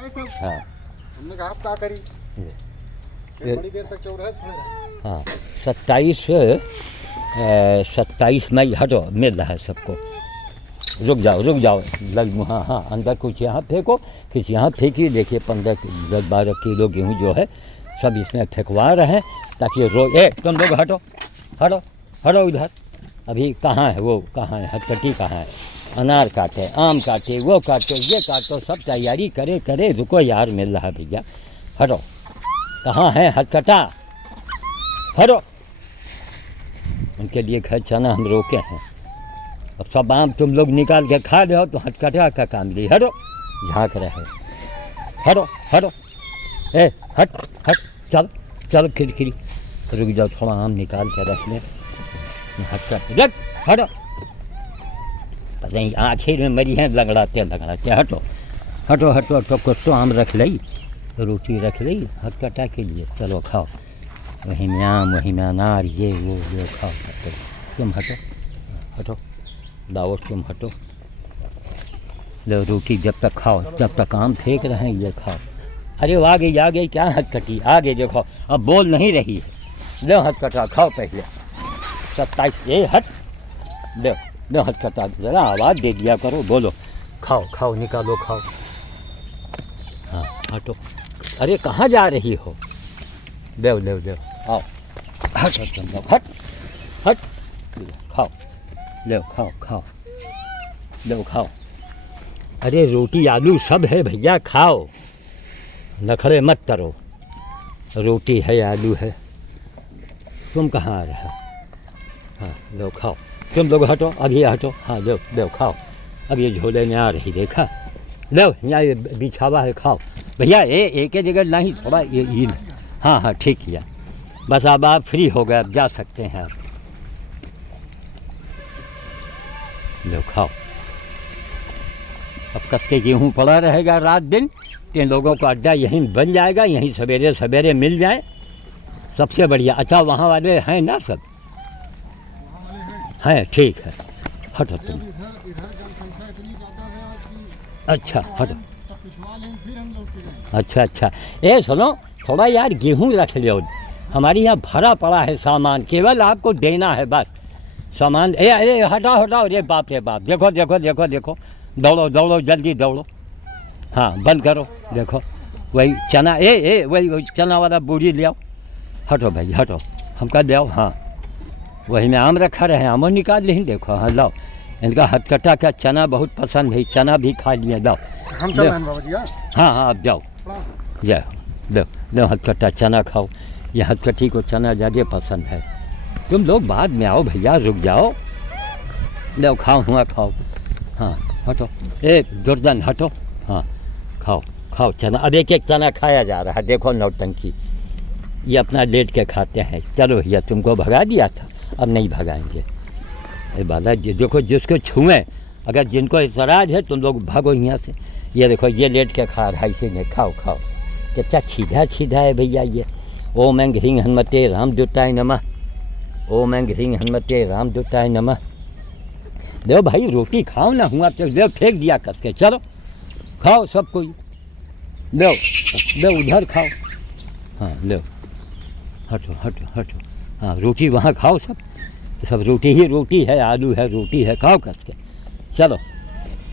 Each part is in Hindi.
हाँ हमने कहा आप क्या करी, ये- बड़ी देर तक चौराहे खड़े रहे। हाँ 27 मई हटो मिल रहा है सबको। रुक जाओ लग हाँ हाँ अंदर कुछ यहाँ फेंको, कुछ यहाँ फेंकिए। देखिए 15-12 किलो गेहूँ जो है सब इसमें फेंकवा रहे हैं ताकि तुम लोग हटो इधर। अभी कहाँ है वो, कहाँ है हथकटी, कहाँ है अनार काटे, आम काटे, वो काटो, ये काटो, सब तैयारी करे। रुको यार मिल रहा है भैया, हटो। कहाँ है हथकटा, हटो। उनके लिए घर चना हम रोके हैं। अब सब आम तुम लोग निकाल के खा रहे हो तो हथकटा का काम ली, हटो। झाँक रहे, हटो हट चल खिड़खिड़ी। रुक जाओ, थोड़ा आम निकाल के रख लें। हटकट हटो, पता नहीं आखिर में मरी हैं लगड़ाते हटो। कुछ तो आम रख ली, रोटी रख ली हथकटा के लिए। चलो खाओ, वहीं में आम, वहीं में अनार, ये वो खाओ। तुम हटो दाओ, तुम हटो। लो रोटी जब तक खाओ तब तक आम फेंक रहे हैं, ये खाओ। अरे आ गई क्या हथकटी, आगे देखो अब बोल नहीं रही है। लो हथकटा खाओ पहले। 27 ये हट, लो हथकटा, ज़रा आवाज़ दे दिया करो, बोलो खाओ निकालो खाओ। हाँ हटो। अरे कहाँ जा रही हो, दो आओ, हट खाओ, लो खाओ। अरे रोटी आलू सब है भैया, खाओ, नखरे मत करो। रोटी है, आलू है, तुम कहाँ आ रहा। हाँ लो खाओ, तुम लोग हटो, अभी हटो। हाँ लो खाओ। अब ये झोले में आ रही, देखा, लो यहाँ ये बिछावा है, खाओ भैया। एक ही जगह नहीं, थोड़ा ये हाँ ठीक किया। बस अब आप फ्री हो गए, अब जा सकते हैं आप। लो खाओ। अब कस के गेहूँ पड़ा रहेगा रात दिन, इन लोगों का अड्डा यहीं बन जाएगा, यहीं सवेरे मिल जाए, सबसे बढ़िया। अच्छा वहाँ वाले हैं ना, सब हैं, ठीक है। हटो तुम, इधर जनसंख्या इतनी ज़्यादा है आज की। अच्छा हटो। तब पिछवा लें, फिर हम लौट के जाएं। अच्छा ये सुनो, थोड़ा यार गेहूँ रख लो, हमारे यहाँ भरा पड़ा है सामान, केवल आपको देना है बस सामान। अरे हटाओ, अरे बाप रे बाप, देखो, दौड़ो जल्दी दौड़ो। हाँ बंद करो, देखो वही चना, वही चना वाला बूढ़ी ले आओ। हटो भाई हटो, हमका दे आओ। हाँ वही में आम रखा रहे, आमो निकाल लें, देखो। हाँ लाओ, इनका हथकटा का चना बहुत पसंद है, चना भी खा लिए, लाओ। हम सब हैं बाबा जी। हाँ अब जाओ, लो हथकटा चना खाओ। ये हथकटी को चना ज़्यादा पसंद है। तुम लोग बाद में आओ भैया, रुक जाओ। लो खाओ। हाँ हटो, एक दुर्जन हटो। हाँ खाओ चना। अब एक चना खाया जा रहा है, देखो नौटंकी, ये अपना लेट के खाते हैं। चलो भैया, तुमको भगा दिया था, अब नहीं भगाएंगे। अरे बाला जी देखो, जिसको छुएं, अगर जिनको इतराज है तुम लोग भागो यहाँ से। ये देखो, ये लेट के खा रहा है, इसी में खाओ। चचा सीधा है भैया ये। ओम ऐं ह्रीं हनुमते रामदूताय नमः, ओम ऐं ह्रीं हनुमते रामदूताय नमः। दो भाई रोटी खाओ ना, हुआ तो दो, फेंक दिया कस के। चलो खाओ सब कोई, लो उधर खाओ। हाँ लो हटो। हाँ रोटी वहाँ खाओ, सब रोटी है, आलू है, रोटी है, खाओ कस के। चलो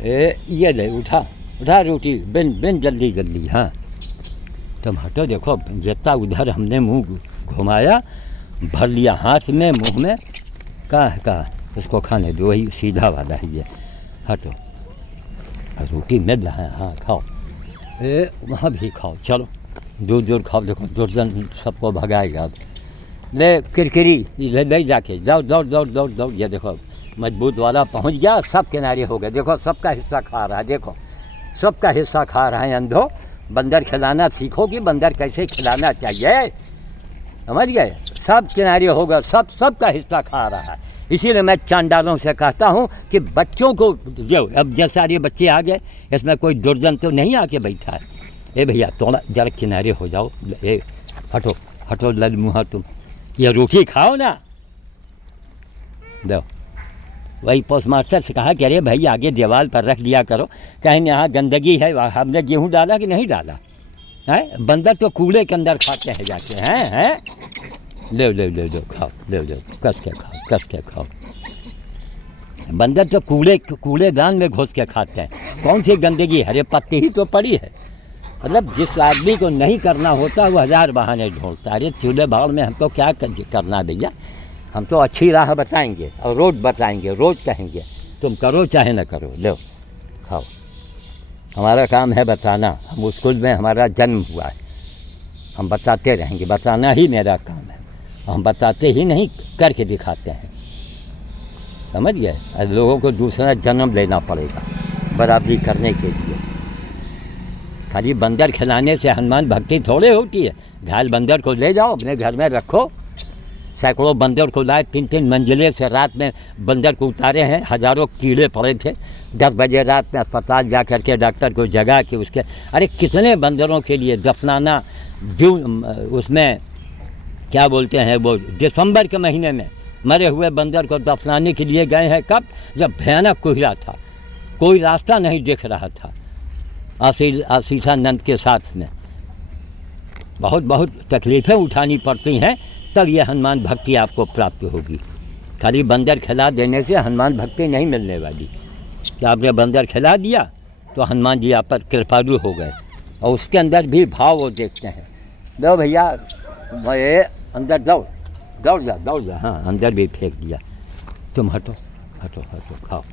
ये ले, उठा रोटी, बिन जल्दी। हाँ तुम हटो, देखो जितना उधर हमने मुंह घुमाया, भर लिया हाथ में, मुंह में, कहाँ उसको खाने दो, वही सीधा वाला है ये। हटो, रोटी मिल रहा है, हाँ खाओ। वहाँ भी खाओ, चलो दूर खाओ। देखो दुर्जन सबको भगाएगा। अब ले किरकिरी ले जाके जाओ, दौड़। ये देखो मजबूत वाला पहुँच गया, सब किनारे हो गए। देखो सबका हिस्सा खा रहा है, देखो सबका हिस्सा खा रहा है। अंधो, बंदर खिलाना सीखो कि बंदर कैसे खिलाना चाहिए, समझ गए। सब किनारे होगा, सबका हिस्सा खा रहा है। इसीलिए मैं चांडालों से कहता हूँ कि बच्चों को जो, अब जैसे सारे बच्चे आ गए, इसमें कोई दुर्जन तो नहीं आके बैठा है। ए भैया थोड़ा जरा किनारे हो जाओ, हटो लल मुँह, तुम ये रोटी खाओ ना, दो वही पोस्ट मास्टर से कहा कि अरे भाई आगे दीवार पर रख दिया करो, कहीं यहाँ गंदगी है, हमने गेहूँ डाला कि नहीं डाला है। बंदर तो कूड़े के अंदर खाते हैं जाके, हैं ले ले ले लो खाओ, ले लो कस के खाओ, कस के खाओ। बंदर तो कूड़ेदान में घुस के खाते हैं। कौन सी गंदगी, हरे पत्ती ही तो पड़ी है। मतलब जिस आदमी को नहीं करना होता वो 1000 बहाने ढूंढता। अरे चूल्हे भाड़ में हमको क्या करना भैया, हम तो अच्छी राह बताएंगे और रोज बताएंगे, रोज़ कहेंगे तुम करो चाहे न करो, लो खाओ। हमारा काम है बताना, हम स्कूल में हमारा जन्म हुआ है, हम बताते रहेंगे, बताना ही मेरा काम है। हम बताते ही नहीं, करके दिखाते हैं, समझ गए। लोगों को दूसरा जन्म लेना पड़ेगा बराबरी करने के लिए। खाली बंदर खिलाने से हनुमान भक्ति थोड़े होती है। घायल बंदर को ले जाओ अपने घर में रखो, सैकड़ों बंदर को लाए, 3-3 मंजिले से रात में बंदर को उतारे हैं। हज़ारों कीड़े पड़े थे, 10 बजे रात में अस्पताल जा कर के डॉक्टर को जगा के उसके, अरे कितने बंदरों के लिए दफनाना। जून उसमें क्या बोलते हैं वो, दिसंबर के महीने में मरे हुए बंदर को दफनाने के लिए गए हैं। कब? जब भयानक कोहरा था, कोई रास्ता नहीं दिख रहा था। आशीषानंद के साथ में बहुत तकलीफ़ें उठानी पड़ती हैं, तब ये हनुमान भक्ति आपको प्राप्त होगी। खाली बंदर खिला देने से हनुमान भक्ति नहीं मिलने वाली। कि आपने बंदर खिला दिया तो हनुमान जी आप पर कृपालु हो गए, और उसके अंदर भी भाव वो देखते हैं। दो भैया ये अंदर दौड़ जा, हाँ अंदर भी फेंक दिया। तुम हटो हटो हटो, खाओ।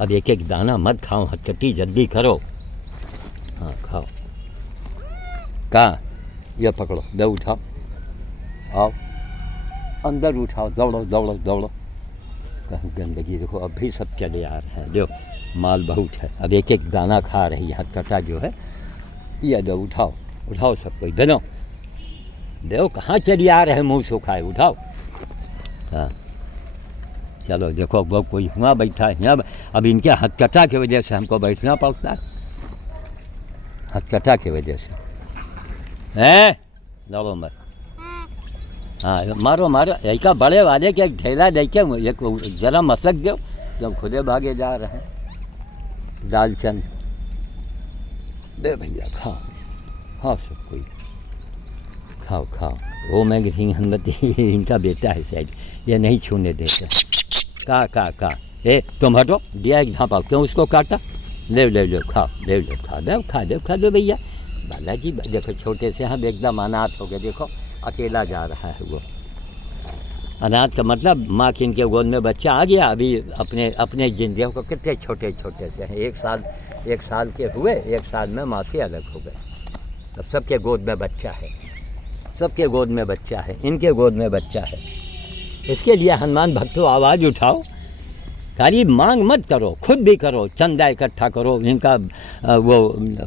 अब एक एक दाना मत खाओ, हटकटी जल्दी करो। हाँ खाओ। कहाँ? ये पकड़ो, दो उठाओ, आओ अंदर उठाओ, दौड़ो। कहीं गंदगी देखो, अब भी सब चले आ रहे हैं, देखो माल बहुत है। अब एक एक दाना खा रही है हटकटा जो है। ये दो उठाओ सब कोई, देखो कहाँ चली आ रहे हैं मुँह सुखाए, उठाओ। हाँ चलो देखो, वो कोई हुआ बैठा है यहाँ। अब इनके हथकटा की वजह से हमको बैठना पड़ता है, हथकटा की वजह से। दौड़ो मत, हाँ मारो ऐका बड़े वाले के एक ढेला लेके एक जरा मसक दो, जब खुदे भागे जा रहे हैं। दालचंद दे भैया, खाओ हाँ सब कोई खाओ। वो मैं सिंह हनुमत इनका बेटा है शायद, ये नहीं छूने देते। का ए तुम हटो, दिया एक झाँपा, क्यों उसको काटा? ले खाओ, खा दो भैया। बालाजी देखो छोटे से हम एकदम अनाथ हो गए, देखो अकेला जा रहा है वो। अनाथ का मतलब माँ की इनके गोद में बच्चा आ गया। अभी अपने जिंदगी को कितने छोटे से हैं, 1 साल के हुए, 1 साल में माँ से अलग हो गए। अब सबके गोद में बच्चा है, सबके गोद में बच्चा है, इनके गोद में बच्चा है। इसके लिए हनुमान भक्तों आवाज़ उठाओ, खाली मांग मत करो, खुद भी करो, चंदा इकट्ठा करो, इनका वो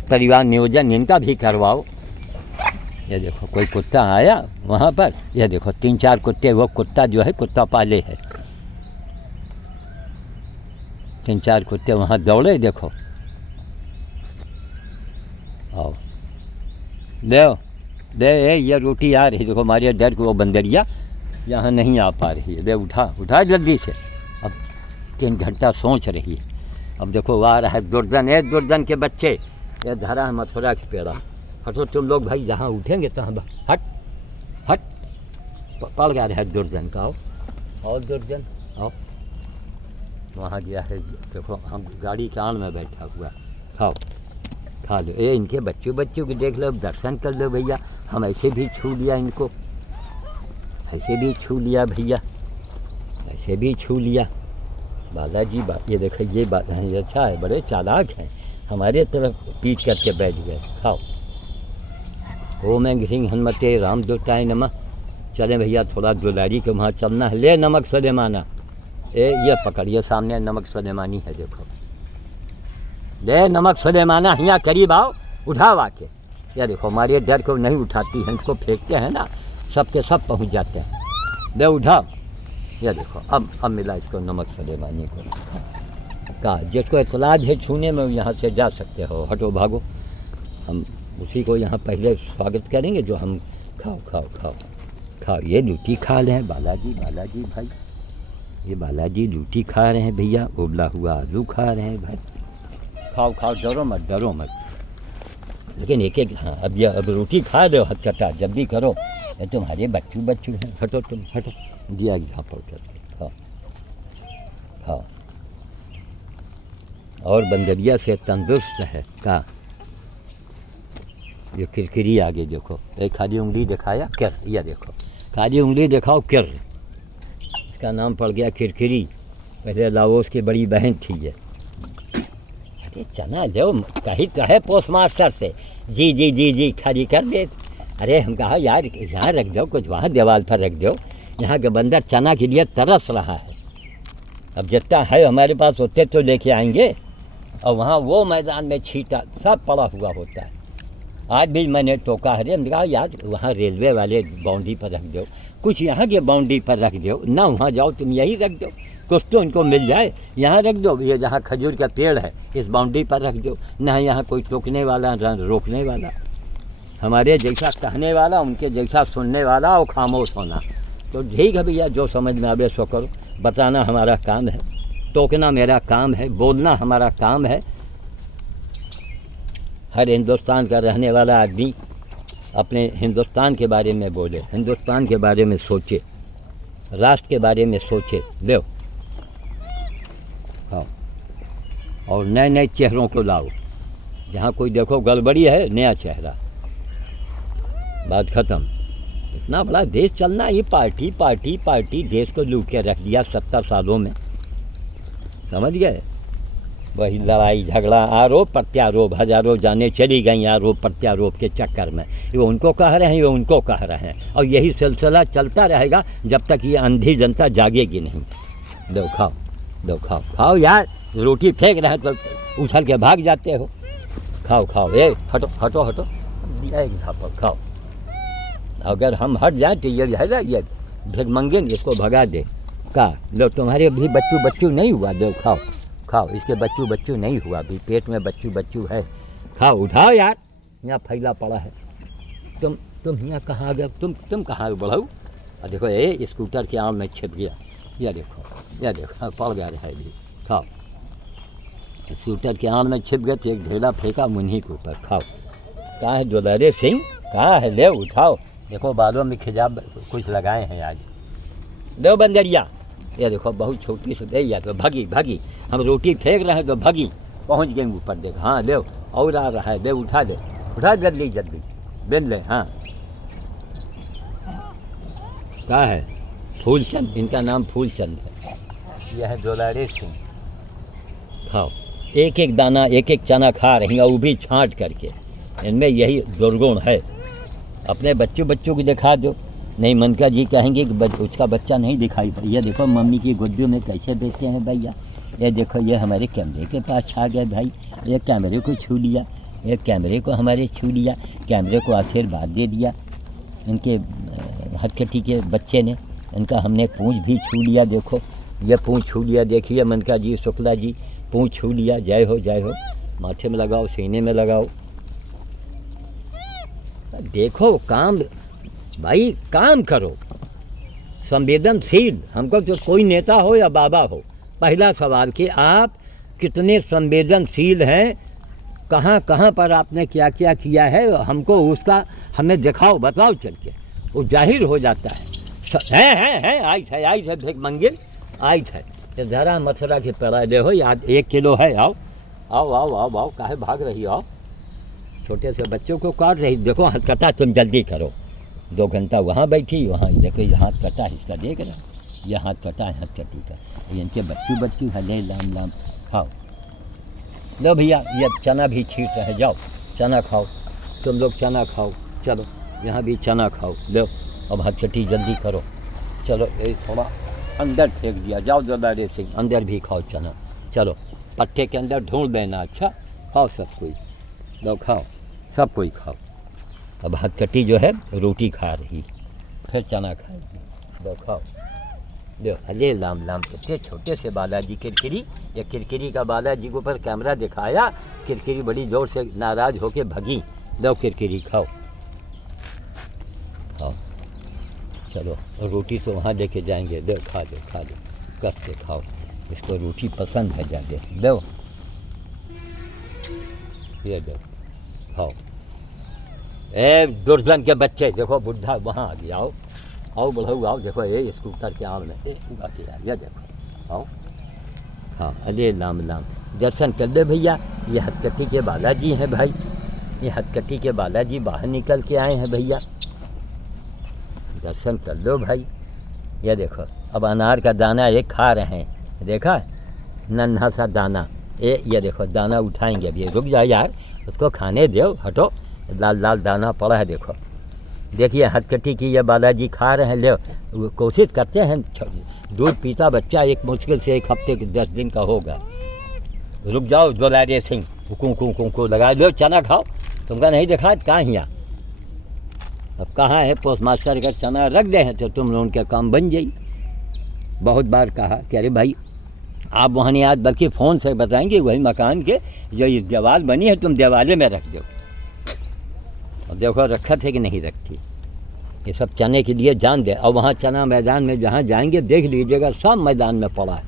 परिवार नियोजन इनका भी करवाओ। ये देखो कोई कुत्ता आया वहाँ पर, ये देखो 3-4 कुत्ते, वो कुत्ता जो है कुत्ता पाले है, 3-4 कुत्ते वहाँ दौड़े, देखो आओ दे ये रोटी आ रही, देखो हमारे डर को वो बंदरिया यहाँ नहीं आ पा रही है। दे उठा जल्दी से। अब 3 घंटा सोच रही है। अब देखो आ रहा है दुर्जन के बच्चे, ये धरा है मथुरा की पेड़ा। हटो तुम लोग भाई, जहाँ उठेंगे तो हट पड़ गया है दुर्जन का। आओ और दुर्जन आओ, वहाँ गया है, देखो हम गाड़ी के आड़ में बैठा हुआ। खा लो। ये इनके बच्चों की देख लो, दर्शन कर लो भैया। हम ऐसे भी छू लिया इनको, ऐसे भी छू लिया भैया, ऐसे भी छू लिया। बालाजी ये देखो, ये बात है, अच्छा है, बड़े चालाक हैं, हमारे तरफ पीठ करके बैठ गए। खाओ। ओम ह्रीं हनुमते रामदूताय नमः। चले भैया, थोड़ा दुलारी के वहाँ चलना है। ले नमक सुलेमाना, ये पकड़िए, सामने नमक सुलेमानी है, देखो ले नमक सुलेमाना। यहाँ करीब आओ, उठाओ आके। ये देखो हमारे डर को नहीं उठाती हैं, इसको फेंकते हैं ना, सबके सब पहुँच जाते हैं। ले उठाओ। ये देखो अब मिला इसको नमक सुलेमानी को। जिसको इतलाज है छूने में, यहाँ से जा सकते हो। हटो भागो, हम उसी को यहाँ पहले स्वागत करेंगे जो हम। खाओ। ये रोटी खा लें बालाजी भाई। ये बालाजी रोटी खा रहे हैं भैया, उबला हुआ आलू खा रहे हैं भाई। खाओ खाओ, डरो मत डरो मत। लेकिन एक एक, हाँ अब रोटी खा रहे हो हथकटा, जब भी करो ये तुम्हारे बच्चू बच्चू हैं। हटो तुम हटो, दिया झापड़ करके खाओ खाओ। और बंदरिया से तंदुरुस्त है का ये किरकिरी आगे देखो, एक खाली उंगली दिखाया किर, यह देखो खाली उंगली दिखाओ किर, इसका नाम पड़ गया किरकिरी। पहले लाओस की बड़ी बहन थी ये। अरे चना लो, कही कहे पोस्ट मास्टर से जी जी जी जी खाली कर दे। अरे हम कहा यार यहाँ रख दो, कुछ वहाँ दीवार पर रख दो, यहाँ का बंदर चना के लिए तरस रहा है। अब जितना है हमारे पास उतने तो लेके आएंगे। और वहाँ वो मैदान में छीटा सब पड़ा हुआ होता है। आज भी मैंने टोका है, हमने कहा यार वहाँ रेलवे वाले बाउंड्री पर रख दो, कुछ यहाँ के बाउंड्री पर रख दो ना, वहाँ जाओ तुम यही रख दो, कुछ तो इनको मिल जाए। यहाँ रख दो, ये जहाँ खजूर का पेड़ है इस बाउंड्री पर रख दो, ना यहाँ कोई टोकने वाला ना रोकने वाला। हमारे जैसा कहने वाला, उनके जैसा सुनने वाला और खामोश होना। तो ठीक है भैया, जो समझ में आवे सो करो। बताना हमारा काम है, टोकना मेरा काम है, बोलना हमारा काम है। हर हिंदुस्तान का रहने वाला आदमी अपने हिंदुस्तान के बारे में बोले, हिंदुस्तान के बारे में सोचे, राष्ट्र के बारे में सोचे। लो हाँ, और नए नए चेहरों को लाओ। जहाँ कोई देखो गड़बड़ी है, नया चेहरा, बात ख़त्म। इतना बड़ा देश चलना, ये पार्टी पार्टी पार्टी देश को लूट के रख दिया 70 सालों में, समझ गए। वही लड़ाई झगड़ा, आरोप प्रत्यारोप, हजारों जाने चली गई आरोप प्रत्यारोप के चक्कर में। ये उनको कह रहे हैं, ये उनको कह रहे हैं, और यही सिलसिला चलता रहेगा जब तक ये अंधी जनता जागेगी नहीं। दो खाओ, दो खाओ खाओ यार, रोटी फेंक रहे हैं तो उछल के भाग जाते हो। खाओ खाओ, ए हटो हटो हटो, एक झापड़ खाओ। अगर हम हट जाए तो ये है ना, ये भिखमंगे इसको भगा दे का। लो तुम्हारे भी बच्चू बच्चू नहीं हुआ, दो खाओ खाओ, इसके बच्चू बच्चू नहीं हुआ, अभी पेट में बच्चू बच्चू है। खाओ उठाओ यार, यहाँ फैला पड़ा है। तुम यहाँ कहाँ गए, तुम कहाँ बढ़ाओ। और देखो ये स्कूटर के आम में छिप गया, यह देखो पड़ गया है भी। खाओ, स्कूटर के आम में छिप गए तो एक ढेला फेंका मुन्ही के ऊपर। खाओ। कहाँ है दुलारे सिंह, कहाँ है, ले उठाओ। देखो बालों में खिजाब कुछ लगाए हैं आज। दो बंदरिया, ये देखो बहुत छोटी सी दे, या तो भगी भगी, हम रोटी फेंक रहे हैं तो भगी, पहुंच गए ऊपर। देखो हाँ ले, और आ रहा है, दे उठा दे, उठा जल्दी जल्दी बेल ले। हाँ क्या है, फूलचंद, इनका नाम फूलचंद है। यह है दुलारे सिंह। खाओ, एक एक दाना एक एक चना खा रही हैं, वो भी छांट करके। इनमें यही दुर्गुण है। अपने बच्चों को दिखा दो, नहीं मनका जी कहेंगे कि उसका बच्चा नहीं दिखाई पड़ा। ये देखो मम्मी की गोदी में कैसे देते हैं भैया। ये देखो ये हमारे कैमरे के पास छा गए भाई, ये कैमरे को छू लिया, ये कैमरे को हमारे छू लिया, कैमरे को आशीर्वाद दे दिया इनके हथकटी के बच्चे ने। इनका हमने पूँछ भी छू लिया, देखो ये पूँछ छू लिया। देखिए मनका जी, शुक्ला जी, पूँछ छू लिया। जय हो जय हो, माथे में लगाओ, सीने में लगाओ। देखो काम भाई, काम करो, संवेदनशील। हमको तो कोई नेता हो या बाबा हो, पहला सवाल कि आप कितने संवेदनशील हैं, कहाँ कहाँ पर आपने क्या क्या किया है, हमको उसका हमें दिखाओ, बताओ चल के, वो जाहिर हो जाता है। आई है भिखमंगे, आई है। तो ज़रा मथुरा के पेड़ा दे हो याद, 1 किलो है। आओ आओ आओ आओ आओ, काहे भाग रही हो। छोटे से बच्चों को काट रही, देखो हथकटा, तुम जल्दी करो। 2 घंटा वहाँ बैठी, वहाँ देखो ये हाथ कटा है, इसका देख रहे, ये हाथ कटा है हथकटी का। इनके बच्चू है, ले लाम लाम खाओ। लो भैया, ये चना भी छीट रहे, जाओ चना खाओ, तुम लोग चना खाओ। चलो यहाँ भी चना खाओ, लो अब हथकटी जल्दी करो। चलो ये थोड़ा अंदर फेंक दिया, जाओ दुलारे सिंह, अंदर भी खाओ चना। चलो पट्टे के अंदर ढूंढ देना। अच्छा खाओ सब कोई, लो खाओ, सब कोई खाओ। अब हथकटी जो है रोटी खा रही, फिर चना खाएगी। लो खाओ, लो हले लाम लाम करके। छोटे से बालाजी किरकिरी, या किरकिरी का बालाजी के ऊपर कैमरा दिखाया, किरकिरी बड़ी जोर से नाराज होके भगी। लो किरकिरी खाओ खाओ। चलो रोटी तो वहाँ लेके जाएंगे, दो खा लो खा लो कस के खाओ, इसको रोटी पसंद है ज़्यादा। लो ये दो खाओ। ए दुर्जन के बच्चे देखो, बुढ़ा वहाँ आ गया, आओ बढ़ो आओ, देखो ये स्कूटर के आड़ में ये देखो, आओ हाँ। अरे राम राम, दर्शन कर ले भैया। ये हथकटी के बालाजी हैं भाई, ये हथकटी के बालाजी बाहर निकल के आए हैं भैया, दर्शन कर लो भाई। ये देखो अब अनार का दाना ये खा रहे हैं, देखा नन्हा सा दाना, ये देखो दाना उठाएंगे अभी। रुक जाओ यार, उसको खाने दो, हटो। लाल लाल दाना पड़ा है देखो, देखिए हथकटी की ये बालाजी खा रहे हैं। ले कोशिश करते हैं, दूध पीता बच्चा एक मुश्किल से 1 हफ्ते के 10 दिन का होगा। रुक जाओ दुलारे सिंह, कुकू लगा लो, चना खाओ। तुमका नहीं देखा कहाँ हिया, अब कहाँ है पोस्ट मास्टर का चना रख दे हैं तो तुम लोगों के काम बन जाई। बहुत बार कहा कि अरे भाई आप वहाँ नहीं, आज बल्कि फ़ोन से बताएंगे वही मकान के जो ये दीवार बनी है तुम दीवारे में रख दो। और देखो रखा थे कि नहीं रखी, ये सब चने के लिए जान दे। और वहाँ चना मैदान में जहाँ जाएंगे देख लीजिएगा सब मैदान में पड़ा है।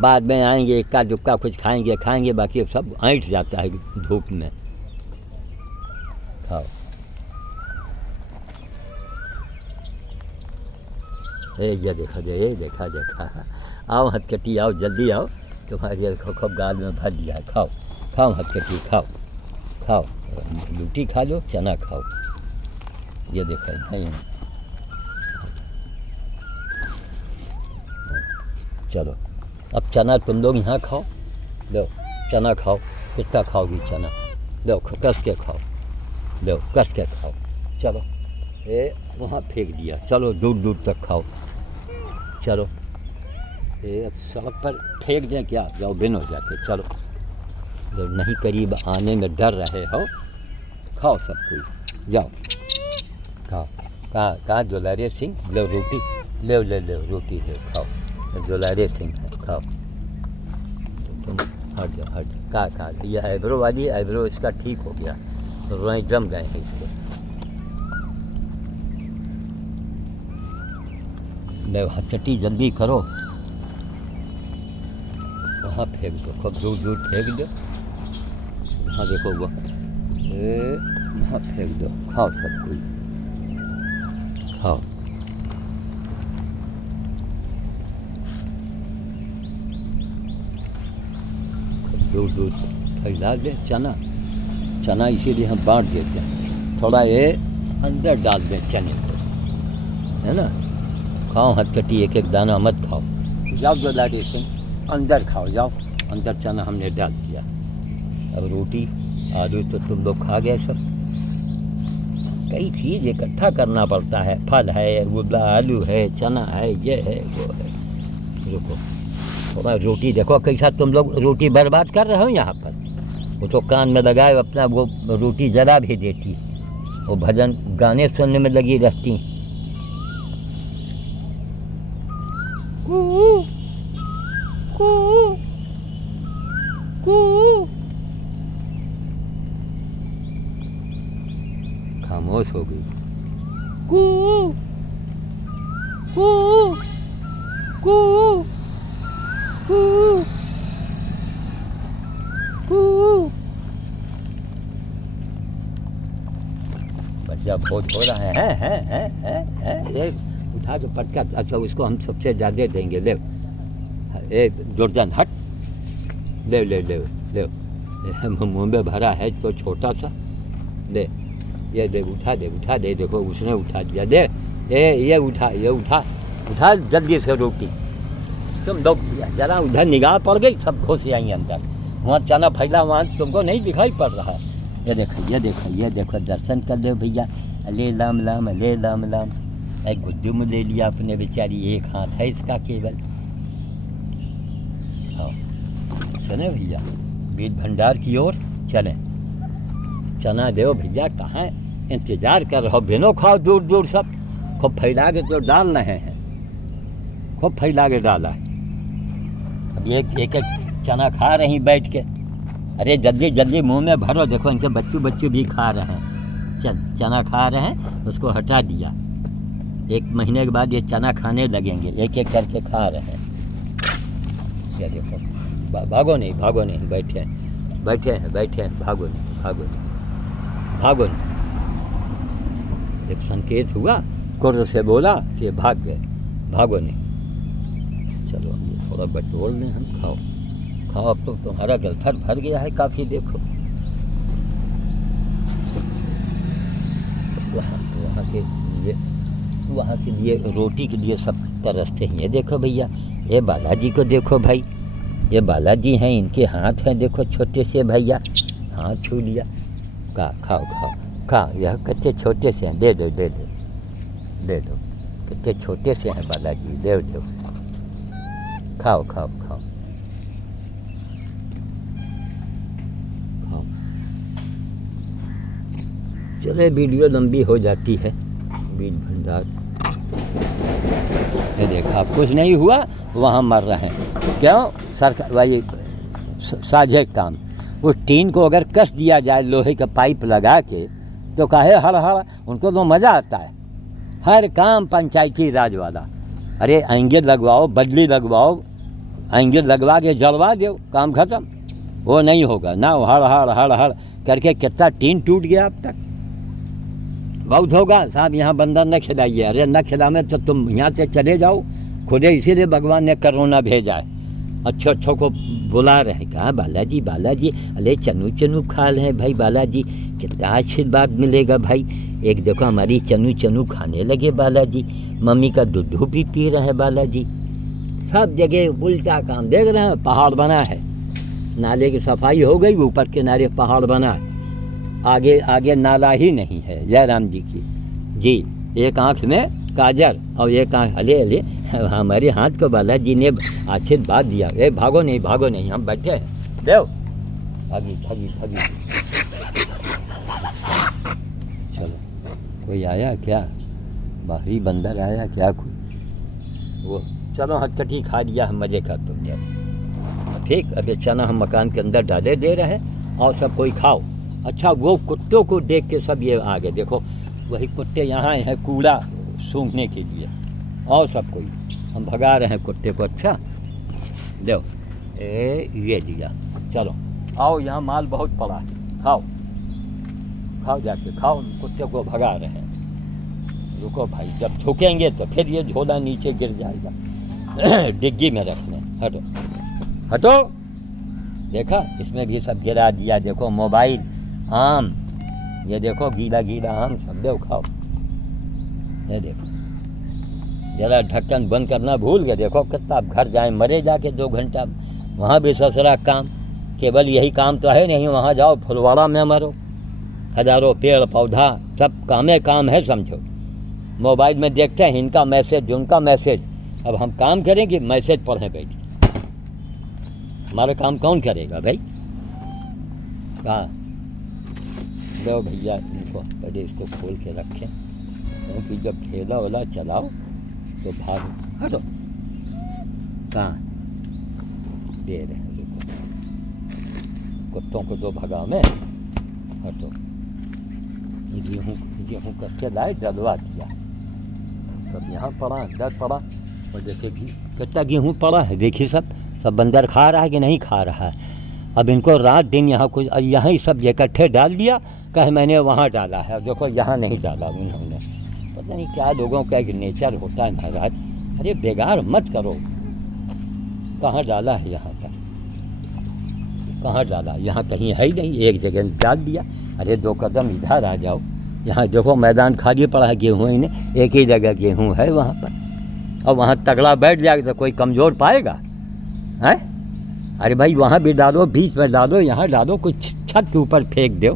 बाद में आएंगे इक्का दुक्का कुछ खाएंगे, बाकी सब ऐंठ जाता है धूप में। खाओ। ये देखा आओ हथकटी आओ, जल्दी आओ, तुम्हारी खूब गाल में भर दिया है। खाओ हथकटी खाओ, रोटी खा लो, चना खाओ। ये देखो नहीं, चलो अब चना तुम लोग यहाँ खाओ। लो चना खाओ, कितना खाओगी चना, लो कस के खाओ, लो कस के खाओ। चलो ये वहाँ फेंक दिया, चलो दूर तक खाओ। चलो ये सड़क पर फेंक दें क्या, जाओ बिन हो जाके। चलो जब नहीं करीब आने में डर रहे हो, खाओ सब कोई, जाओ खाओ। कहाँ दुलारे सिंह, लो रोटी ले रोटी ले खाओ। दुलारे सिंह है, खाओ। तो तुम हट जाओ। कहाँ ये आइब्रो वाली, आइब्रो इसका ठीक हो गया, रोएं जम गए हैं इसको। ले हथकटी जल्दी करो, वहाँ फेंक दो, खूब दूर फेंक दो। वहाँ देखो वो वहाँ फेंक दो। खाओ सब कोई, खाओ। दूर फैला दे चना इसीलिए हम बांट देते हैं, थोड़ा ये अंदर डाल दें चने को, है ना। खाओ हथकटी, एक दाना मत खाओ। जाओ दुलारे सिंह अंदर खाओ, जाओ अंदर। चना हमने डाल दिया, अब रोटी आलू तो तुम लोग खा गए सब। कई चीज़ इकट्ठा करना पड़ता है, फल है, उबला आलू है, चना है, ये है वो है। रुको थोड़ा रोटी देखो कैसा तुम लोग रोटी बर्बाद कर रहे हो यहाँ पर। वो तो कान में लगाए अपना, वो रोटी जला भी देती, वो भजन गाने सुनने में लगी रहती। खामोश हो गई। बच्चा बहुत हो रहा है। ये उठा के पटका, अच्छा उसको हम सबसे ज़्यादा देंगे। ले ए दुर्जन हट, ले मुँह में भरा है तो छोटा सा, ले ये उठा दे। देखो उसने उठा दिया, दे ये उठा जल्दी से रोटी। तुम लोग जरा उधर निगाह पड़ गई, सब घुस आई अंदर। वहाँ चना फैला, वहाँ तुमको नहीं दिखाई पड़ रहा। ये देखो दर्शन कर लो भैया। अले लाम लाम। एक गुड्डू में ले लिया अपने, बेचारी एक हाथ है इसका केवल। हाँ चले भैया बीज भंडार की ओर चलें। चना दो भैया, कहाँ इंतज़ार कर रहे हो, बिनो खाओ दूर सब। खूब फैला के तो डाल रहे हैं, खूब फैला के डाला है। अब एक चना खा रही बैठ के। अरे जल्दी मुंह में भरो, देखो इनके बच्चू भी खा रहे हैं। चना खा रहे हैं, उसको हटा दिया। 1 महीने के बाद ये चना खाने लगेंगे, एक करके खा रहे हैं। ये देखो भागो नहीं, भागो नहीं, बैठे हैं, बैठे हैं, बैठे हैं, भागो नहीं, भागो नहीं, भागो नहीं। एक संकेत हुआ, कुर्र से बोला कि ये भाग गए, भागो नहीं। चलो हम ये थोड़ा बटोर लें, हम खाओ खाओ। अब तो तुम्हारा गलथर भर गया है काफ़ी, देखो वहाँ के लिए रोटी के लिए सब तरसते हैं। ये देखो भैया, ये बालाजी को देखो भाई, ये बालाजी हैं, इनके हाथ हैं देखो छोटे से भैया, हाथ छू लिया। खाओ खाओ खाओ, यह कितने छोटे से हैं, दे दो दे दो दे दो, कितने छोटे से हैं बालाजी, दे दो, खाओ खाओ खाओ खाओ। चले वीडियो लंबी हो जाती है, बीज भंडार। ये देखा कुछ नहीं हुआ, वहाँ मर रहे हैं। क्यों? सरकार वही साझे काम। उस टीन को अगर कस दिया जाए लोहे का पाइप लगा के, तो काहे हड़ हड़, उनको तो मज़ा आता है। हर काम पंचायती राज वाला, अरे एंगल लगवाओ, बदली लगवाओ, एंगल लगवा के जलवा दो, काम खत्म। वो नहीं होगा ना, हड़ हड़ हड़ हड़ करके कितना टीन टूट गया अब तक। बहुत होगा साहब, यहाँ बंदर न खिलाइए। अरे न खिलावे तो तुम यहाँ से चले जाओ, खुदे इसीलिए भगवान ने कोरोना भेजा है। अच्छो अच्छो को बुला रहे, कहा बालाजी बालाजी, अरे चनू चनू खा रहे हैं भाई बालाजी, कितना आशीर्वाद मिलेगा भाई। एक देखो हमारी चनू चनू खाने लगे बालाजी, मम्मी का दूध भी पी रहे हैं बालाजी। सब जगह उल्टा काम देख रहे हैं। पहाड़ बना है, नाले की सफाई हो गई, ऊपर किनारे पहाड़ बना है, आगे आगे नाला ही नहीं है। जयराम जी की जी, एक आँख में काजल और एक आँख, अले अले हमारे हाथ को बालाजी ने आशीर्वाद दिया। ए भागो नहीं, भागो नहीं, हम बैठे हैं, देव भागी भागी भागी। चलो कोई आया क्या, बाहरी बंदर आया क्या कोई? वो चलो हथकटी खा लिया, हम मज़े कर तो जाओ ठीक। अभी चना हम मकान के अंदर डाले दे रहे हैं और सब कोई खाओ। अच्छा वो कुत्तों को देख के सब ये आ गए, देखो वही कुत्ते यहाँ हैं कूड़ा सूंघने के लिए, और सब कोई हम भगा रहे हैं कुत्ते को। अच्छा दो ये दिया, चलो आओ, यहाँ माल बहुत पड़ा है, खाओ खाओ जाके खाओ, कुत्ते को भगा रहे हैं। रुको भाई, जब थूकेंगे तो फिर ये झोला नीचे गिर जाएगा डिग्गी में रखने। हटो हटो, देखा इसमें भी सब गिरा दिया। देखो मोबाइल, आम, ये देखो गीला गीला आम सब, दो खाओ। ये देखो जरा ढक्कन बंद करना भूल गए, देखो कितना। अब घर जाए मरे जाके 2 घंटा, वहाँ भी ससुरा काम, केवल यही काम तो है नहीं, वहाँ जाओ फुलवाड़ा में मरो, हजारों पेड़ पौधा सब कामे काम है समझो। मोबाइल में देखते हैं इनका मैसेज उनका मैसेज, अब हम काम करेंगे मैसेज पढ़ें बैठ, हमारा काम कौन करेगा भाई? कहाँ लो भैया, इनको पहले इसको खोल के रखें, क्योंकि जब ठेला वाला चलाओ तो भाग। हटो, कहाँ दे रहे हैं, रुको कुत्तों को तो भगा में। हटो, गेहूँ गेहूँ कच्चे लाए, डलवा दिया, सब यहाँ पड़ा, अंदर पड़ा। और देखिए कितना गेहूँ पड़ा है, देखिए सब सब बंदर खा रहा है कि नहीं खा रहा है। अब इनको रात दिन यहाँ कुछ, यहाँ ही सब इकट्ठे डाल दिया, कहे मैंने वहाँ डाला है, देखो यहाँ नहीं डाला उन्होंने। पता नहीं क्या लोगों का एक नेचर होता है महाराज। अरे बेकार मत करो, कहाँ डाला है यहाँ पर, कहाँ डाला, यहाँ कहीं है ही नहीं, एक जगह डाल दिया। अरे 2 कदम इधर आ जाओ, यहाँ देखो मैदान खाली पड़ा है, गेहूँ ही नहीं, एक ही जगह गेहूँ है वहाँ पर। और वहाँ तगड़ा बैठ जाएगा तो कोई कमज़ोर पाएगा है? अरे भाई वहाँ भी डालो, बीच में डालो, यहाँ डालो, कुछ छत के ऊपर फेंक दो।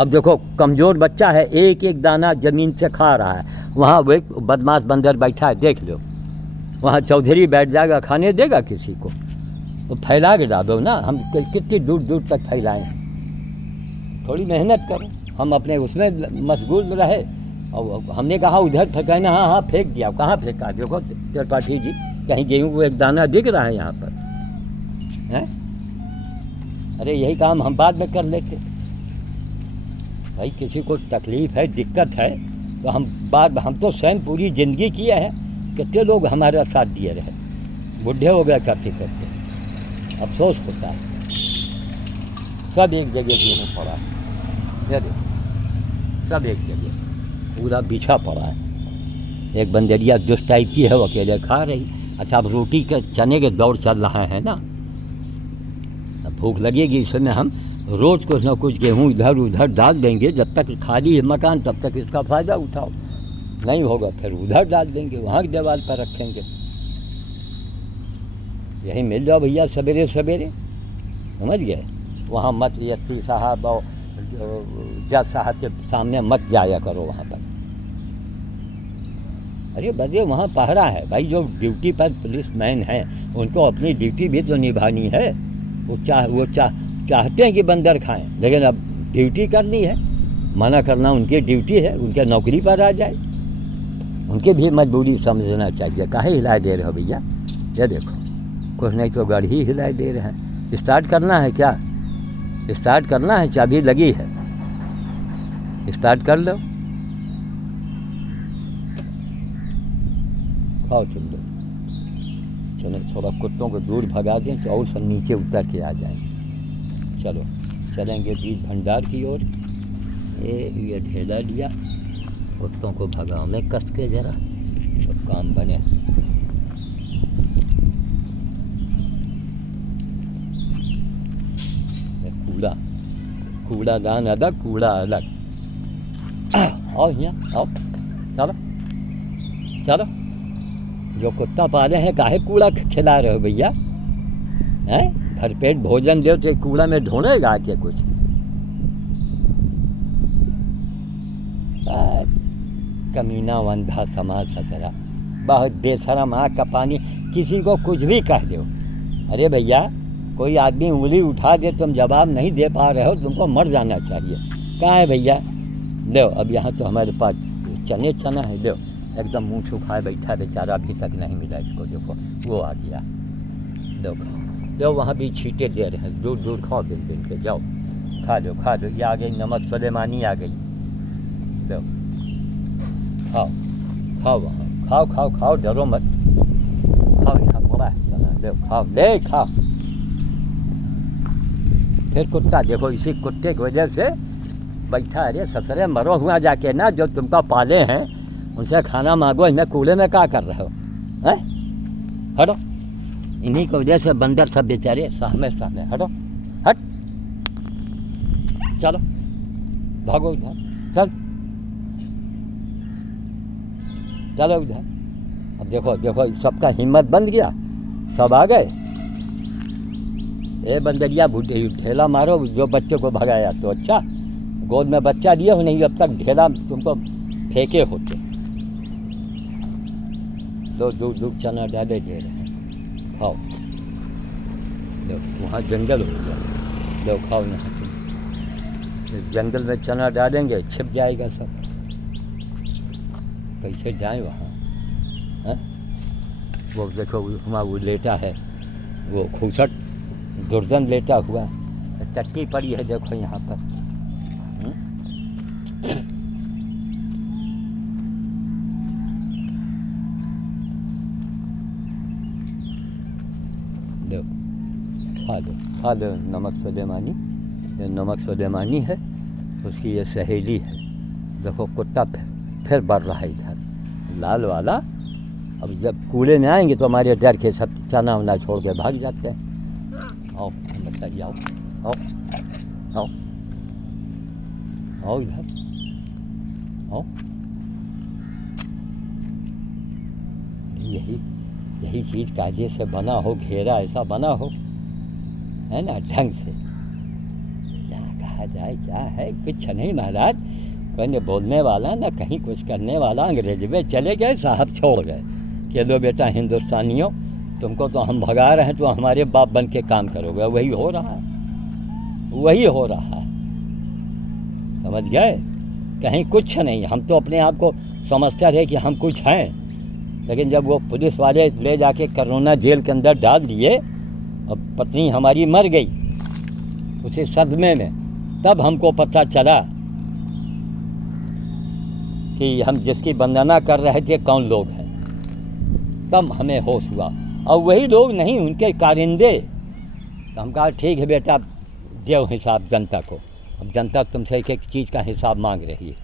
अब देखो कमज़ोर बच्चा है, एक एक दाना ज़मीन से खा रहा है, वहाँ वो एक बदमाश बंदर बैठा है, देख लो, वहाँ चौधरी बैठ जाएगा, खाने देगा किसी को? तो फैला के डालो ना, हम कितनी दूर दूर तक फैलाएँ, थोड़ी मेहनत करो। हम अपने उसमें मशगूल रहे, और हमने कहा उधर फेंकाना, हाँ हाँ फेंक दिया, कहाँ फेंका? देखो त्रिपाठी जी, कहीं गेहूँ को एक दाना दिख रहा है यहाँ पर है? अरे यही काम हम बाद में कर लेते भाई। किसी को तकलीफ़ है, दिक्कत है, तो हम तो स्वयं पूरी ज़िंदगी किए हैं, कितने लोग हमारा साथ दिए रहे, बूढ़े हो गए करते करते, अफसोस होता है। सब एक जगह गेहूँ पड़ा है, ये देखो, सब एक जगह पूरा बिछा पड़ा है। एक बंदरिया जिस टाइप की है वो अकेले खा रही। अच्छा, अब रोटी के चने के दौर चल रहा है ना, अब भूख लगेगी, इसमें हम रोज़ कुछ ना कुछ गेहूँ इधर उधर डाल देंगे। जब तक खाली है मकान तब तक इसका फ़ायदा उठाओ, नहीं होगा फिर उधर डाल देंगे, वहाँ की दीवार पर रखेंगे। यही मिल जाओ भैया सवेरे सवेरे, समझ गए। वहाँ मत एसपी साहब और जज साहब के सामने मत जाया करो वहाँ पर। अरे बदे वहाँ पहरा है भाई, जो ड्यूटी पर पुलिस मैन हैं उनको अपनी ड्यूटी भी तो निभानी है। वो चाहते हैं कि बंदर खाएं, लेकिन अब ड्यूटी करनी है, मना करना उनकी ड्यूटी है, उनके नौकरी पर आ जाए, उनकी भी मजबूरी समझना चाहिए। काहे हिला दे रहे हो भैया, ये देखो कुछ नहीं तो गाड़ी ही हिला दे रहे हैं। स्टार्ट करना है क्या, स्टार्ट करना है, चाबी लगी है, स्टार्ट कर लो। खाओ तुम लोग, चलो थोड़ा कुत्तों को दूर भगा दें तो और सब नीचे उतर के आ जाएंगे। चलो चलेंगे बीज भंडार की ओर। ये ढेला लिया, कुत्तों को भगाओ में कस के जरा, तो काम बने। कूड़ादान अलग, कूड़ा अलग। आओ यहाँ आओ, चलो चलो। जो कुत्ता पाले हैं काहे कूड़ा खिला रहे हो भैया, हैं? भरपेट भोजन दो तो कूड़ा में ढूंढेगा के कुछ। कमीना वंधा समाज ससरा, बहुत बेशरम, आँख का पानी, किसी को कुछ भी कह दो। अरे भैया कोई आदमी उंगली उठा दे, तुम जवाब नहीं दे पा रहे हो, तुमको मर जाना चाहिए। कहाँ है भैया, लो अब यहाँ तो हमारे पास चना है, लो एकदम मुँह सुखाए बैठा बेचारा, अभी तक नहीं मिला इसको। देखो वो आ गया, लो वहाँ भी छींटे दे रहे हैं, दूर दूर खाओ, बिन बिन के जाओ, खा लो खा लो। ये आ गई नमक सुलेमानी आ गई, लो खाओ खाओ, वहाँ खाओ खाओ खाओ, डरो मत, खाओ, यहाँ पड़ा है चना, लो खाओ, ले खाओ। फिर कुत्ता देखो, इसी कुत्ते की वजह से बैठा, अरे ससुरे मरो हुआ जाके ना, जो तुमको पाले हैं उनसे खाना मांगो, इनमें कूड़े में क्या कर रहे हो, हैं? हटो, इन्हीं की वजह से बंदर सब बेचारे सहमे, हटो हट, चलो भागो उधर, चलो उधर। अब देखो देखो सबका हिम्मत बंद गया, सब आ गए। ए बंदरिया ढेला मारो, जो बच्चे को भगाया तो अच्छा, गोद में बच्चा दिए हो, नहीं अब तक ढेला तुमको फेंके होते। दो दूर दूर चना डाले दे रहे हैं, खाओ, लो वहाँ जंगल हो गया, लो खाओ यहाँ तुम। जंगल में चना डालेंगे छिप जाएगा सब, कैसे जाए वहाँ, हैं? वो देखो वहाँ वो लेटा है, वो खूसट दुर्जन लेटा हुआ, टट्टी पड़ी है देखो यहाँ पर। दो खा लो नमक सुलेमानी, ये नमक सुलेमानी है, उसकी ये सहेली है। देखो कुत्ता फिर बढ़ रहा है इधर, लाल वाला। अब जब कूड़े में आएंगे तो हमारे डर के सब चना वना छोड़ के भाग जाते हैं। आओ बताइए, आओ आओ आओ आओ इधर आओ। यही चीज़ कायदे से बना हो, घेरा ऐसा बना हो, है ना, ढंग से। क्या कहा जाए, क्या है, कुछ नहीं महाराज, कोई न बोलने वाला न कहीं कुछ करने वाला। अंग्रेज में चले गए, साहब छोड़ गए कि लो बेटा हिंदुस्तानियों, तुमको तो हम भगा रहे हैं, तो हमारे बाप बन के काम करोगे। वही हो रहा है, वही हो रहा है, समझ गए। कहीं कुछ नहीं, हम तो अपने आप को समझते रहे कि हम कुछ हैं, लेकिन जब वो पुलिस वाले ले जाके करोना जेल के अंदर डाल दिए और पत्नी हमारी मर गई उसी सदमे में, तब हमको पता चला कि हम जिसकी वंदना कर रहे थे कौन लोग हैं। तब हमें होश हुआ, और वही लोग नहीं उनके कारिंदे। तो हम कहा ठीक है बेटा, दो हिसाब जनता को। अब जनता तुमसे एक एक चीज़ का हिसाब मांग रही है।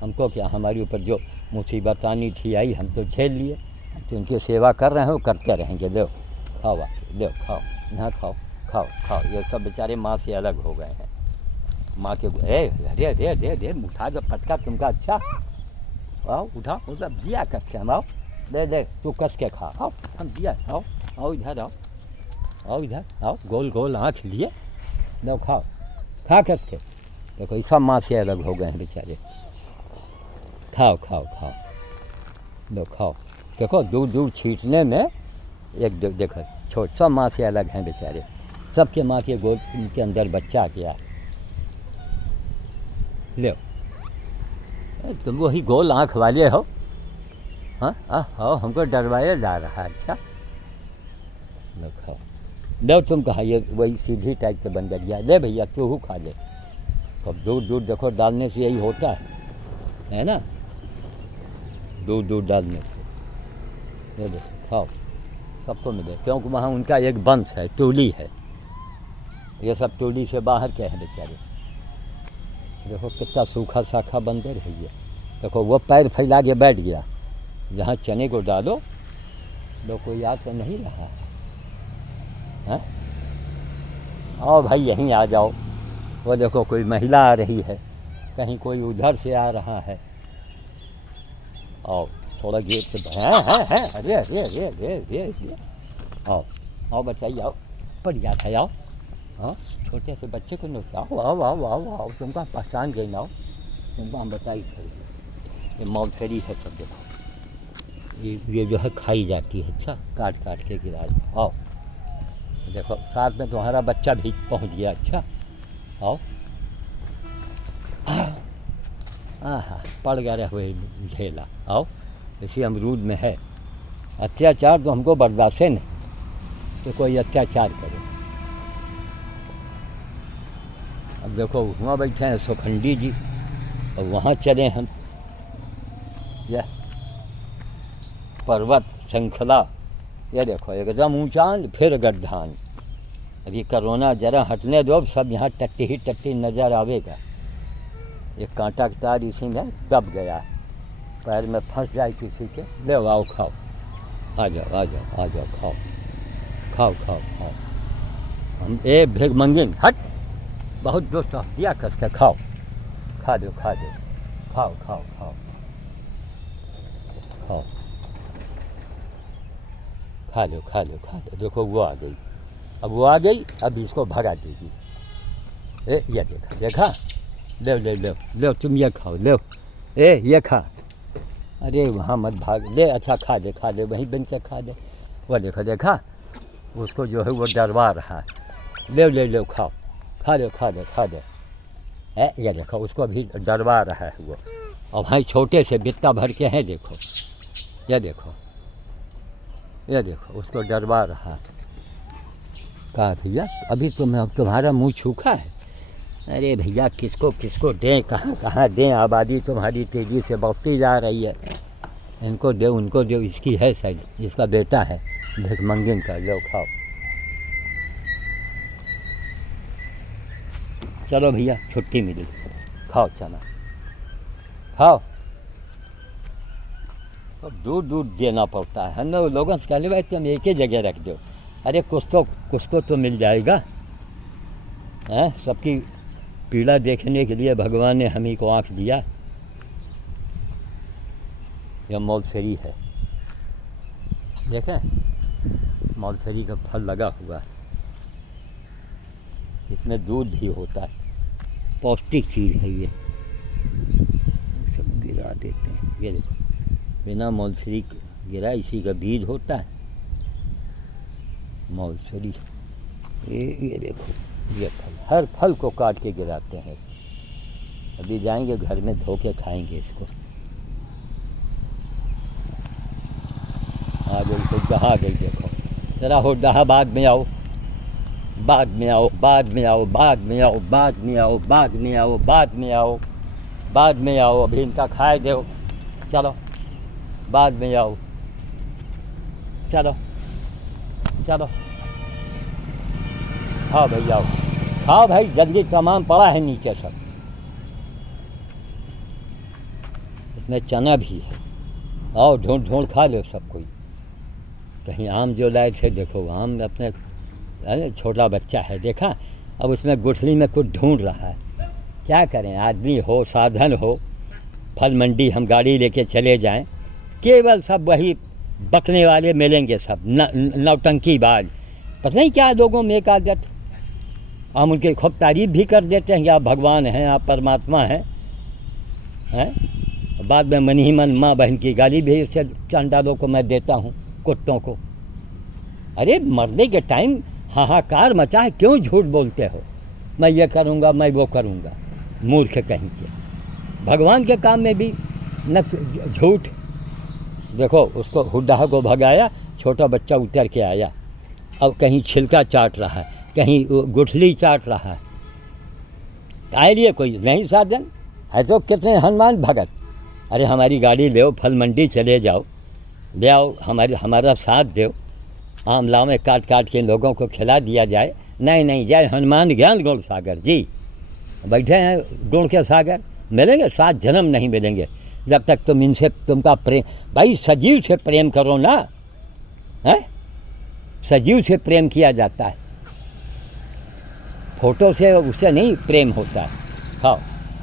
हमको क्या, हमारे ऊपर जो मुसीबत आनी थी आई, हम तो झेल लिए। हम तो उनकी सेवा कर रहे हैं, वो करते रहेंगे। लो खाओ, लो खाओ, यहाँ खाओ, खाओ खाओ। ये सब बेचारे माँ से अलग हो गए हैं। माँ के अरे अरे अरे अरे उठा दो पटका तुमका। अच्छा आओ, उठा उठा दिया कस के हम। आओ ले ले, तू कस के खा। आओ हम दिया, आओ आओ इधर आओ, आओ इधर आओ। गोल गोल आँख लिए, लो खाओ, खा कस के। देखो ये सब माँ से अलग हो गए हैं बेचारे। खाओ खाओ खाओ, लो खाओ। देखो दूर दूर छींटने में एक देखो छोट, सब माँ से अलग हैं बेचारे। सबके माँ के गोद के अंदर बच्चा गया। लो तुम वही गोल आँख वाले हो। हाँ हाँ, हमको डरवाया जा रहा है। अच्छा लो खाओ। लो तुम कहा, ये वही सीधी टाइप के बन गया। ले भैया तू खा ले। अब दूर दूर देखो डालने से यही होता है ना, दूर दूर डालने से। ये देखो खाओ, सबको मिले। क्योंकि वहाँ उनका एक वंश है, टोली है। ये सब टोली से बाहर के हैं बेचारे। देखो कितना सूखा साखा बंदर है ये। देखो वो पैर फैला के बैठ गया। जहाँ चने को डालो, लोग कोई याद तो नहीं रहा है। आओ भाई यहीं आ जाओ। वो देखो कोई महिला आ रही है, कहीं कोई उधर से आ रहा है। आओ थोड़ा गेट से है। अरे अरे अरे अरे अरे, आओ आओ बचाइए, आओ पड़ जाता है। आओ हाँ, छोटे से बच्चे को नुकसान। आओ आओ आओ आओ आओ, तुमका पहचान गई ना हो, तुमको हम बताइए। ये मौलसरी है सब। देखो ये जो है खाई जाती है। अच्छा काट काट के गिरा दो। आओ देखो साथ में तुम्हारा बच्चा भी पहुंच गया। अच्छा आओ। हाँ पड़ गया हुए झेला। आओ इसी अमरूद में है। अत्याचार तो हमको बर्दाश्त नहीं, तो कोई अत्याचार करे। अब देखो वहाँ बैठे हैं सुखंडी जी, और वहाँ चले हम। यह पर्वत श्रृंखला, ये देखो एकदम ऊंचा, फिर गड्ढान। अभी कोरोना जरा हटने दो, सब यहाँ टट्टी ही टट्टी नज़र आवेगा। एक कांटा का तार इसी में दब गया, पैर में फंस जाए किसी के। ले आओ खाओ, आ जाओ आ जाओ आ जाओ, खाओ खाओ खाओ खाओ। हम ए भिखमंगिन हट, बहुत दोस्त दिया कस के खाओ, खा दो खा दो, खाओ खाओ खाओ खाओ, खा लो खा लो खा लो। देखो वो आ गई, अब वो आ गई, अब इसको भगा देगी। ये देखा देखा, लो लो लो लो तुम ये खाओ, लो ये खा। अरे वहाँ मत भाग, ले अच्छा खा दे, वहीं बन के खा दे। वो देखो देखा, उसको जो है वो डरवा रहा है। ले ले लो खाओ, खा दो खा दो खा दो। ये देखो उसको भी डरवा रहा है वो। और भाई छोटे से बित्ता भर के हैं, देखो ये देखो, ये देखो उसको डरवा रहा है। कहा भैया अभी तुम्हारा मुंह सूखा है। अरे भैया किसको किसको दें, कहाँ कहाँ दें, आबादी तुम्हारी तेज़ी से बढ़ती जा रही है। इनको दो उनको दो, इसकी है शायद, इसका बेटा है भिखमंगिन का। लो खाओ, चलो भैया छुट्टी मिली, खाओ चना खाओ। तो दूर दूर देना पड़ता है ना लोगों से। कहले भाई तुम एक ही जगह रख दो। अरे कुछ तो मिल जाएगा। हैं सबकी पीड़ा देखने के लिए भगवान ने हम ही को आँख दिया। यह मौलसरी है, देखें मौलसरी का फल लगा हुआ है। इसमें दूध भी होता है, पौष्टिक चीज़ है ये। सब गिरा देते हैं, ये देखो बिना मौलसरी गिरा, इसी का बीज होता है मौलसरी। ये देखो ये फल, हर फल को काट के गिराते हैं। अभी जाएंगे घर में धो के खाएंगे इसको। आ गई तो दहा गई, देखो जरा हो दहा, बाद में आओ बाद में आओ बाद में आओ बाद में आओ बाद में आओ बाद में आओ बाद में आओ बाद में आओ। अभी इनका खाए दो, चलो बाद में आओ, चलो चलो खाओ भाई, आओ खाओ भाई, जल्दी तमाम पड़ा है नीचे सब। इसमें चना भी है, आओ ढूंढ ढूंढ खा लो सब कोई। कहीं आम जो लाए थे, देखो आम अपने, अरे छोटा बच्चा है देखा, अब उसमें गुठली में कुछ ढूंढ रहा है। क्या करें, आदमी हो साधन हो, फल मंडी हम गाड़ी लेके चले जाएं, केवल सब वही बकने वाले मिलेंगे, सब नौटंकीबाज। पता नहीं क्या लोगों में एक आदत, हम उनकी खूब तारीफ भी कर देते हैं कि आप भगवान हैं, आप परमात्मा हैं, बाद में मन ही मन माँ बहन की गाली भी उससे चांडालों को मैं देता हूँ, कुत्तों को। अरे मरने के टाइम हाहाकार मचा है, क्यों झूठ बोलते हो, मैं ये करूँगा मैं वो करूँगा, मूर्ख कहीं के। भगवान के काम में भी न झूठ। देखो उसको हुड्डा को भगाया, छोटा बच्चा उतर के आया, अब कहीं छिलका चाट रहा है, कहीं गुठली चाट रहा है। आए लिए कोई नहीं साधन है तो कितने हनुमान भगत। अरे हमारी गाड़ी ले, फल मंडी चले जाओ, ले आओ, हमारा साथ दो, आम लाओ में काट काट के लोगों को खिला दिया जाए। नहीं नहीं, जय हनुमान ज्ञान गुण सागर जी, बैठे हैं गुण के सागर, मिलेंगे 7 जन्म नहीं मिलेंगे जब तक तुम इनसे, तुमका प्रेम, भाई सजीव से प्रेम करो ना, है सजीव से प्रेम किया जाता है, फोटो से उससे नहीं प्रेम होता है। खाओ,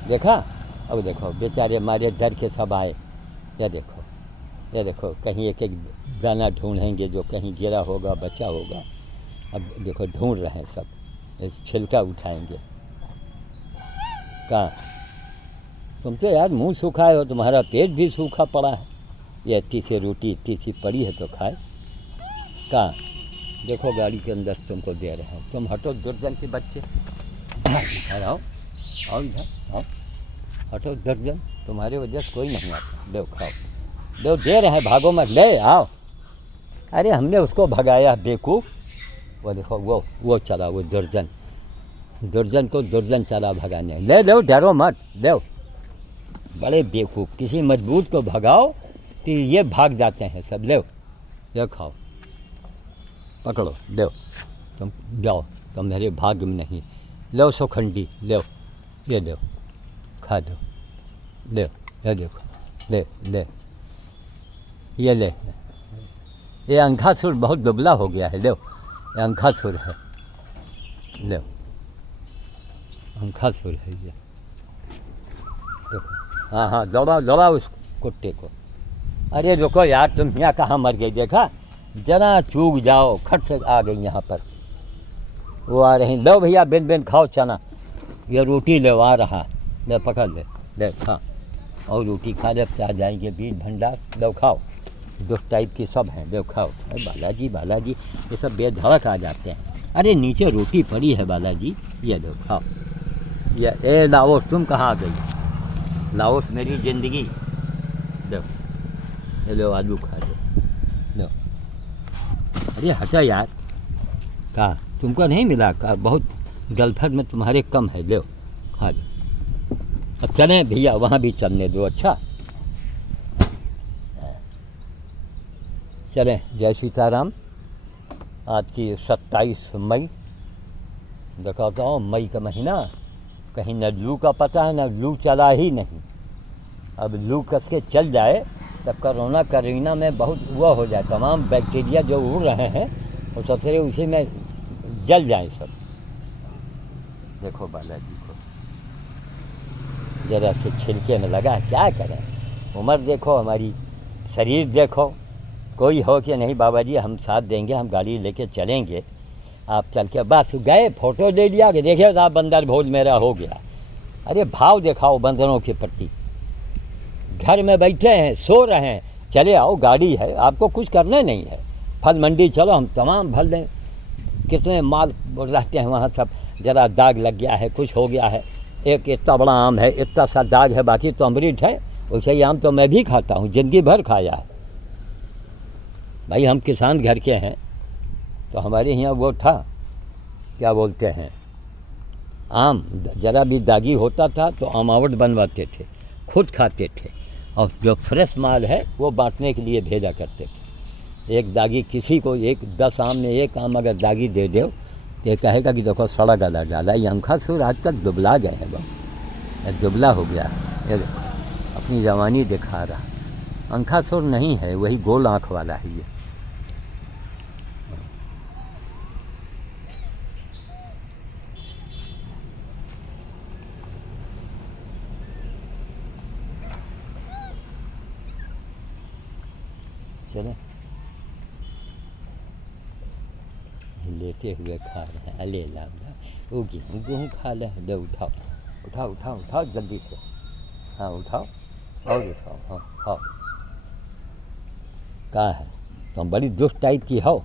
देखा, अब देखो बेचारे मारे डर के सब आए, ये देखो कहीं एक एक दाना ढूंढेंगे जो कहीं गिरा होगा, बचा होगा। अब देखो ढूंढ रहे हैं सब, छिलका उठाएंगे। कहाँ तुम तो यार मुंह सूखा हो, तुम्हारा पेट भी सूखा पड़ा है, ये इतनी सी रोटी इतनी सी पड़ी है तो खाए। कहाँ देखो गाड़ी के अंदर तुमको दे रहे हैं, तुम हटो दुर्जन के बच्चे, इधर आओ, आओ इधर आओ, हटो दुर्जन, तुम्हारे वजह से कोई नहीं आता। दो खाओ, दो दे रहे हैं, भागो मत, ले आओ। अरे हमने उसको भगाया बेवकूफ़, वो देखो वो चला, वो दुर्जन को दुर्जन चला भगाने। ले दो, डरो मत, दो। बड़े बेवकूफ़, किसी मजबूत को भगाओ तो ये भाग जाते हैं सब। ले ये खाओ, पकड़ो, ले तुम जाओ, तुम मेरे भाग्य में नहीं। लो सोखंडी, ले ये दो, खा दो, ले ये देखो, ले ये ले। ये अंखासुर बहुत दुबला हो गया है, ले ये अंखासुर है, ले अंखासुर है ये, देखो। हाँ दौड़ा उस कुत्ते को। अरे रुको यार, तुम यहाँ कहाँ मर गई, देखा जरा चूक जाओ, खट से आ गई यहाँ पर, वो आ रही। लो भैया बिन खाओ चना, ये रोटी ले, आ रहा, ले पकड़ ले खा, और रोटी खा ले, आ जाएंगे बीज भंडार। लो खाओ, 2 टाइप की सब हैं, लो खाओ। अरे बालाजी ये सब बेधड़क आ जाते हैं। अरे नीचे रोटी पड़ी है बालाजी, ये लो खाओ। ये ए लाओस, तुम कहाँ आ गई, लाओस मेरी ज़िंदगी। लो आलू खा लो। अरे हटा यार, कहा तुमको नहीं मिला, कहा बहुत गलफर में तुम्हारे कम है, लो खा लो। अब चलें भैया, वहाँ भी चलने दो। अच्छा चलें, जय सीताराम। आज की 27 मई, दिखाता हूँ मई का महीना, कहीं न लू का पता है, न लू चला ही नहीं। अब लू कस के चल जाए तब कोरोना करीना में बहुत वो हो जाए, तमाम बैक्टीरिया जो उड़ रहे हैं वो सबसे उसी में जल जाए सब। देखो बालाजी को जरा से छिलके में लगा, क्या करें, उम्र देखो हमारी, शरीर देखो। कोई हो कि नहीं बाबा जी हम साथ देंगे, हम गाड़ी लेके चलेंगे, आप चल के बस गए, फ़ोटो ले लिया कि देखिए साहब बंदर भोज मेरा हो गया। अरे भाव दिखाओ बंदरों के प्रति। घर में बैठे हैं, सो रहे हैं, चले आओ, गाड़ी है, आपको कुछ करना नहीं है। फल मंडी चलो, हम तमाम फल दें, कितने माल रहते हैं वहाँ सब, ज़रा दाग लग गया है, कुछ हो गया है। एक इतना बड़ा आम है, इतना सा दाग है, बाकी तो अमृत है। वैसे ही आम तो मैं भी खाता हूँ, ज़िंदगी भर खाया है भाई। हम किसान घर के हैं, तो हमारे यहाँ वो था, क्या बोलते हैं, आम ज़रा भी दागी होता था तो आमावट बनवाते थे, खुद खाते थे, और जो फ्रेश माल है वो बांटने के लिए भेजा करते थे। एक दागी किसी को, एक 10 आम में एक आम अगर दागी दे दो तो ये कहेगा कि देखो सड़ा गला डाला। ये अंखासुर आज तक दुबला गए हैं बाबू, ये दुबला हो गया है। ये देखो अपनी जवानी दिखा रहा। अंखासुर नहीं है, वही गोल आँख वाला है ये। चलो लेटे हुए खा रहे हैं। अले लाम वो गेहूँ खा ले। दे उठाओ उठाओ उठाओ उठाओ जल्दी से। हाँ उठाओ और उठाओ। हाँ खाओ। क्या है तुम बड़ी दुष्ट टाइप की हो,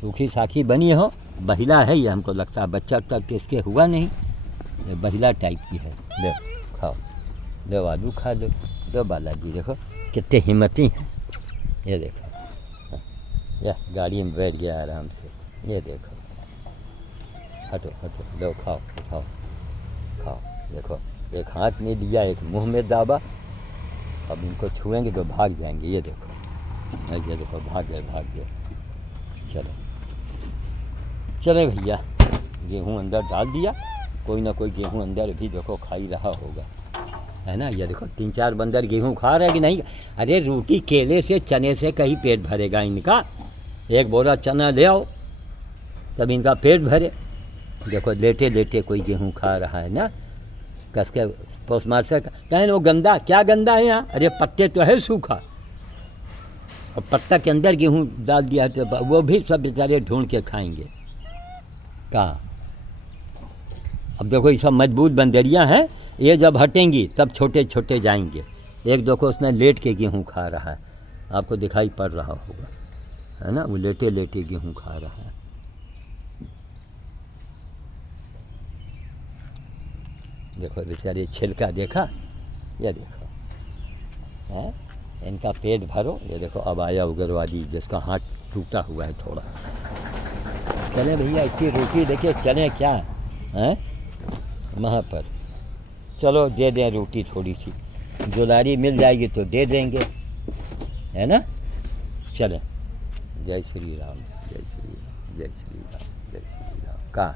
सूखी साखी बनी हो। महिला है ये, हमको लगता है बच्चा तक इसके हुआ नहीं, ये महिला टाइप की है। दो खाओ, दो आलू खा लो। दो बालाजी देखो कितने हिम्मती हैं। ये देखो यह गाड़ी में बैठ गया आराम से। ये देखो हटो हटो, लो खाओ खाओ खाओ। देखो एक हाथ में लिया, एक मुंह में दाबा। अब इनको छुएंगे तो भाग जाएंगे। ये देखो, ये देखो भाग गए। चलो चले भैया, गेहूँ अंदर डाल दिया। कोई ना कोई गेहूँ अंदर भी देखो खा ही रहा होगा, है ना। ये देखो 3-4 बंदर गेहूँ खा रहे कि नहीं। अरे रोटी केले से चने से कहीं पेट भरेगा इनका। एक बोरा चना ले आओ तब इनका पेट भरे। देखो लेटे लेटे कोई गेहूँ खा रहा है ना, कस के पोस्ट मास्टर का कहें वो गंदा। क्या गंदा है यहाँ? अरे पत्ते तो है सूखा, और पत्ता के अंदर गेहूँ डाल दिया तो वो भी सब बेचारे ढूंढ के खाएंगे। कहाँ अब देखो ये सब मजबूत बंदरियाँ हैं, ये जब हटेंगी तब छोटे छोटे जाएंगे। एक देखो उसमें लेट के गेहूँ खा रहा है, आपको दिखाई पड़ रहा होगा, है ना। वो लेटे लेटे गेहूँ खा रहा है। देखो बेचारे छिलका देखा। ये देखो है, इनका पेट भरो। ये देखो अब आया उग्रवादी जिसका हाथ टूटा हुआ है थोड़ा। चले भैया इतनी रोटी देखिए, चले क्या हैं वहाँ पर। चलो दे दें रोटी थोड़ी सी, दुलारी मिल जाएगी तो दे देंगे, है ना। चलें। जय श्री राम, जय श्री राम, जय श्री राम, जय श्री राम। कहाँ